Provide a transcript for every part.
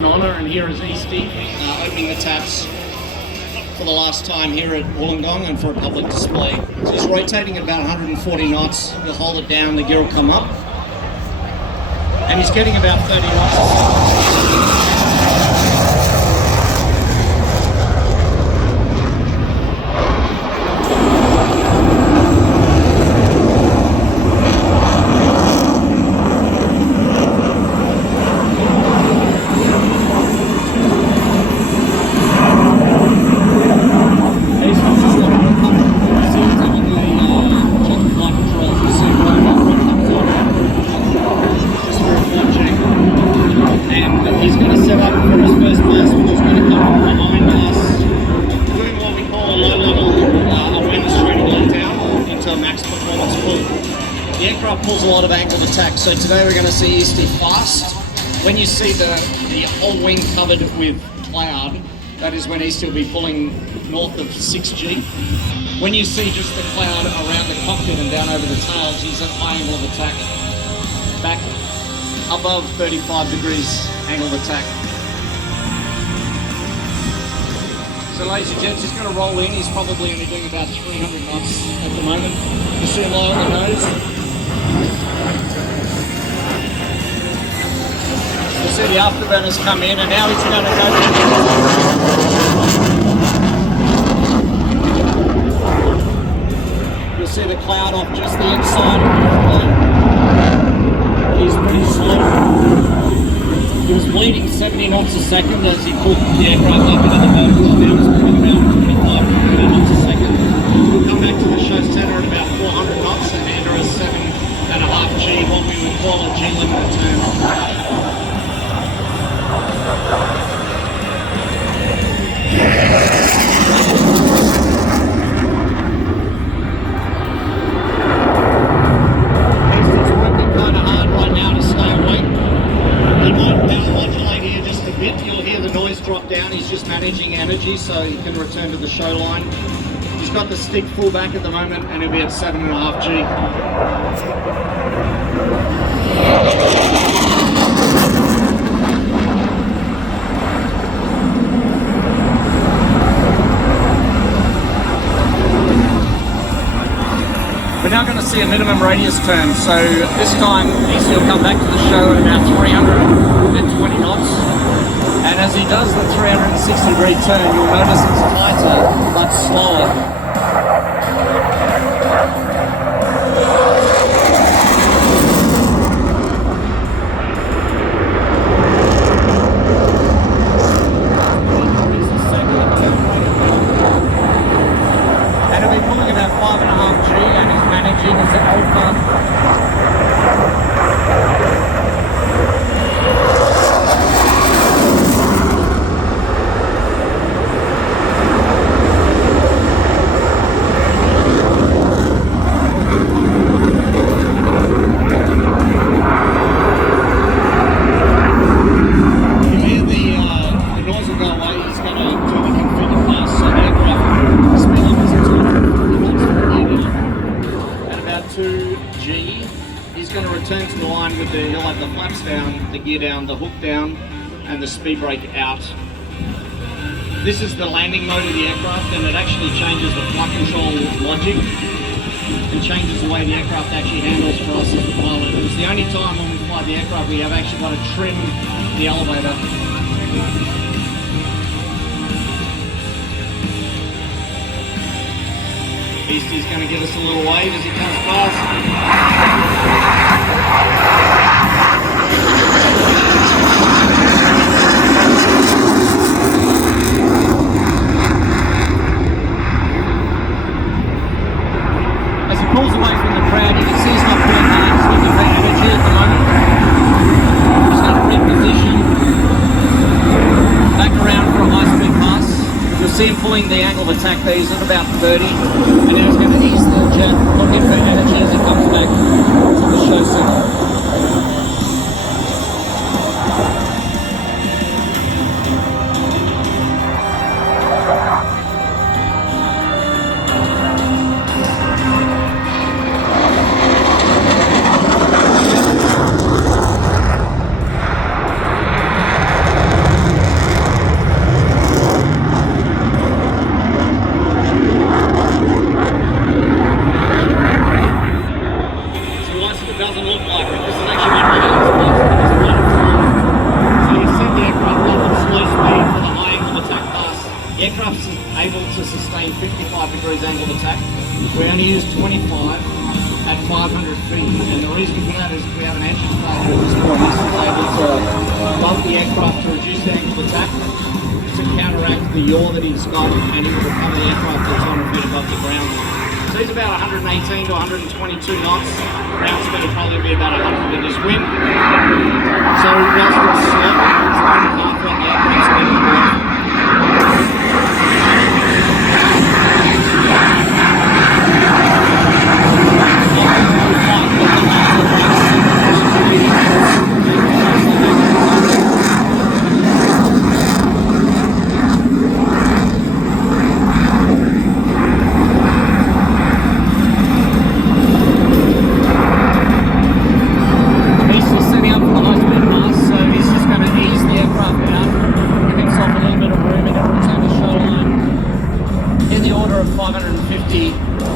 Honour, and here is Eastie opening the taps for the last time here at Wollongong and for a public display. So he's rotating at about 140 knots. He'll hold it down, the gear will come up, and he's getting about 30 knots. He's going to set up for his first pass, and he's going to come from behind us, doing what we call a low-level awareness training lockdown into a max performance pull. The aircraft pulls a lot of angle of attack, so today we're going to see Eastie fast. When you see the whole wing covered with cloud, that is when Eastie will be pulling north of 6G. When you see just the cloud around the cockpit and down over the tails, he's at high angle of attack, back above 35 degrees angle of attack. So ladies and gents, he's going to roll in. He's probably only doing about 300 knots at the moment. You see him low on the nose. You see the afterburners come in, and now he's going to go. You'll see the cloud off just the inside of the plane. He's pretty slow. He was bleeding 70 knots a second as he pulled the aircraft up into the vertical. Now he's moving around 25 to 30 knots a second. We'll come back to the show center at about 400 knots and enter a 7.5 G, what we would call a G limit turn. Drop down, he's just managing energy so he can return to the show line. He's got the stick full back at the moment and he'll be at 7.5 G. We're now going to see a minimum radius turn, so this time Eastie will come back to the show at about 320 knots. And as he does the 360 degree turn, you'll notice it's tighter but slower. And he'll be pulling about 5.5 G and he's managing his alpha. He's going to return to the line with he'll have the flaps down, the gear down, the hook down, and the speed brake out. This is the landing mode of the aircraft, and it actually changes the flight control logic and changes the way the aircraft actually handles for us as the pilot. It's the only time when we fly the aircraft we have actually got to trim the elevator. Eastie's going to give us a little wave as he comes past. As he pulls away from the crowd, you can see he's not pulling hard, he's looking for energy at the moment. He's going to reposition back around for a high-speed pass. You'll see him pulling the angle of attack there. He's at about 30, and now he's going to ease the jet, looking for energy as he comes back to the show center. aircraft's able to sustain 55 degrees angle of attack. We only use 25 at 500 feet, and the reason for that is we have an engine failure at this point. This is able to bump the aircraft to reduce the angle of attack to counteract the yaw that he's got, and he will recover the aircraft to 200 feet above the ground. So he's about 118 to 122 knots. Ground speed will probably be about 100 in his wind. So whilst it's slow, it's only half what the aircraft speed will be.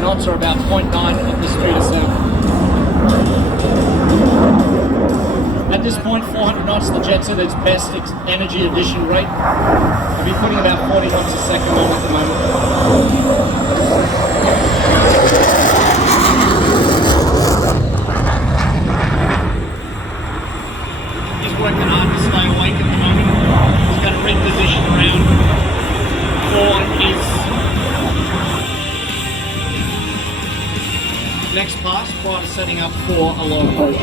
Knots are about 0.9 of the speed of sound. At this point, 400 knots, the jet's at its best energy addition rate. I'll be putting about 40 knots a second on at the moment. He's working hard to stay awake at the moment. He's going to reposition around for his next pass prior to setting up for a low approach.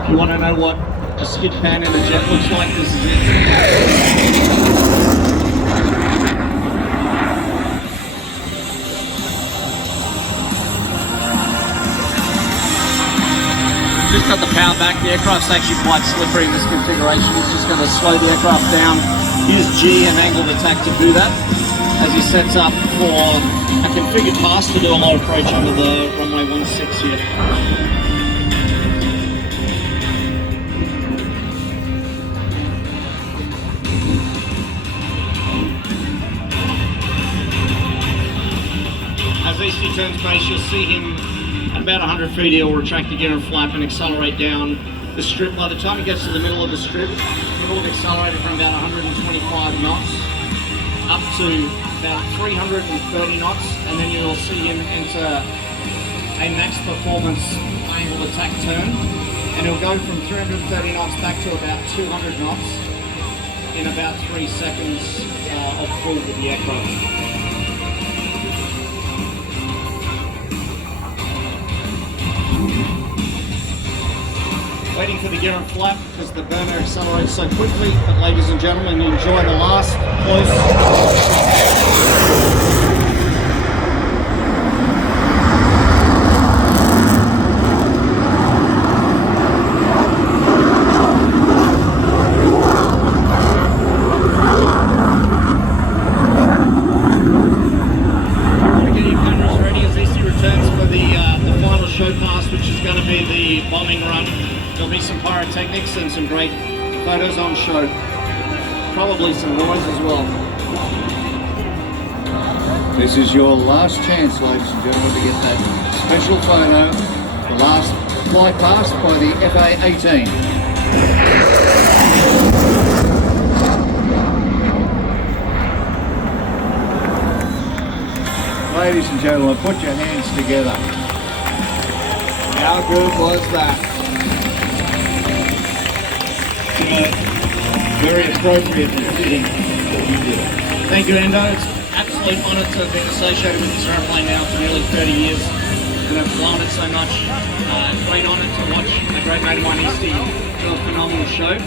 If you want to know what a skid pan in a jet looks like, this is it. Just got the power back. The aircraft's actually quite slippery in this configuration. He's just going to slow the aircraft down, use G and angle of attack to do that as he sets up for a configured pass to do a low approach under the runway 16 here. As Eastie turns base, you'll see him at about 100 feet. He'll retract the gear and flap and accelerate down the strip. By the time he gets to the middle of the strip, he will have accelerated from about 125 knots up to about 330 knots, and then you'll see him enter a max performance angle attack turn, and he'll go from 330 knots back to about 200 knots in about 3 seconds of full with the aircraft. Waiting for the gear and flap because the burner accelerates so quickly. But ladies and gentlemen, enjoy the last close. Get your cameras ready as Eastie returns for the final show pass, which is going to be the bombing run. There'll be some pyrotechnics and some great photos on show. Probably some noise as well. This is your last chance, ladies and gentlemen, to get that special photo. The last flight past by the F18. Ladies and gentlemen, put your hands together. How good was that? Very appropriate for fitting what you did. Thank you, Endo. It's an absolute honour to have been associated with this airplane now for nearly 30 years and have flown it so much. Great honour to watch a great mate of mine, Eastie, do a phenomenal show.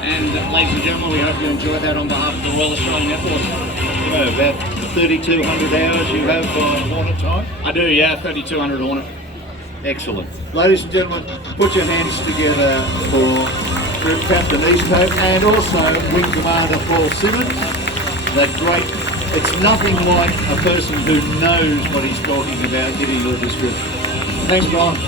And ladies and gentlemen, we hope you enjoyed that on behalf of the Royal Australian Air Force. About 3,200 hours you have on Hornet time? I do, yeah, 3,200 Hornet. Excellent. Ladies and gentlemen, put your hands together for Group Captain Easthope and also Wing Commander Paul Simmons. That great, it's nothing like a person who knows what he's talking about giving you a description. Thanks, Brian.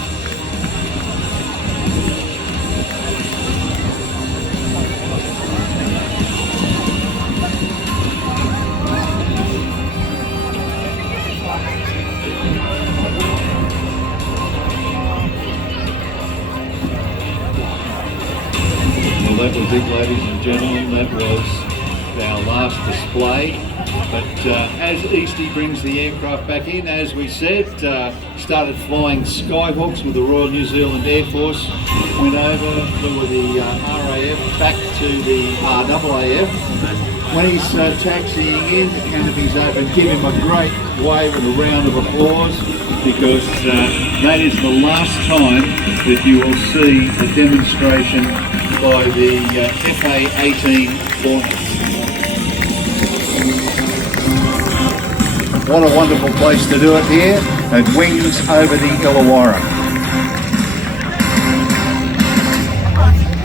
fantastic, ladies and gentlemen. That was our last display. But as Eastie brings the aircraft back in, as we said, started flying Skyhawks with the Royal New Zealand Air Force, went over, flew with the RAF back to the RAAF. When he's taxiing in, the canopy's open, give him a great wave and a round of applause, because that is the last time that you will see a demonstration by the F18 Hornet. What a wonderful place to do it here at Wings over the Illawarra.